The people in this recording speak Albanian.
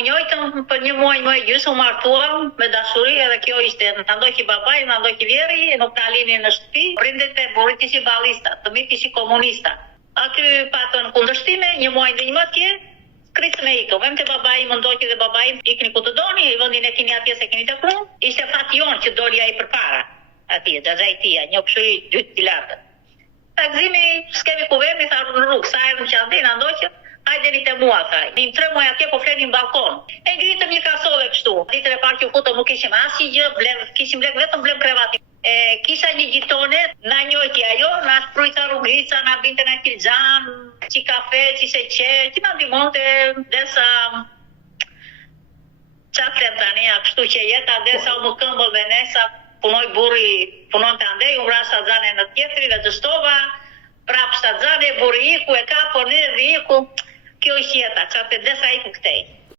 u njojtëm për 1 muaj më e gjysmë, u martuam me dashuri, edhe kjo ishte, na ndoqi babai, na ndoqi vjeri, nuk na lini në shtëpi. Prindet e burrit ishin ballista, të mit ishin komunista. Aty patën kundërshtime, 1 muaj dhe 1 mëtje, krisën e ikëm. Vem të babai më ndoqi dhe babai ikni ku të doni, i vendin e keni atje se keni të prunë. Ishte fati jon që doli ai përpara. Atje, xhaxhajtia, një këshuri 2 tilatë. Takzimi, s'kemi ku vemi, tha në rrugë, sa erdhëm që andin, andoqë, hajdeni te mua, thaj. Nim 3 muaj atje po flenim balkon. E ngritëm një kasove kështu. Ditën e parë që u futëm nuk kishim asgjë, kishim vetëm blem krevatin. Kisha një gjitone, na njojti ajo, na sprujta rrugica, na binte na kilxhan, qi kafe, qi sheqer, që na ndihmonte derisa çfarë them tani, kështu që jeta derisa u më këmbëll dhe nesa punoj burri, punonte andej, u vra shtaxhane në tjetri dhe dështova, prap shtaxhane, burri iku, e kapo, ne iku, kjo është jeta, çfarë derisa iku këtej.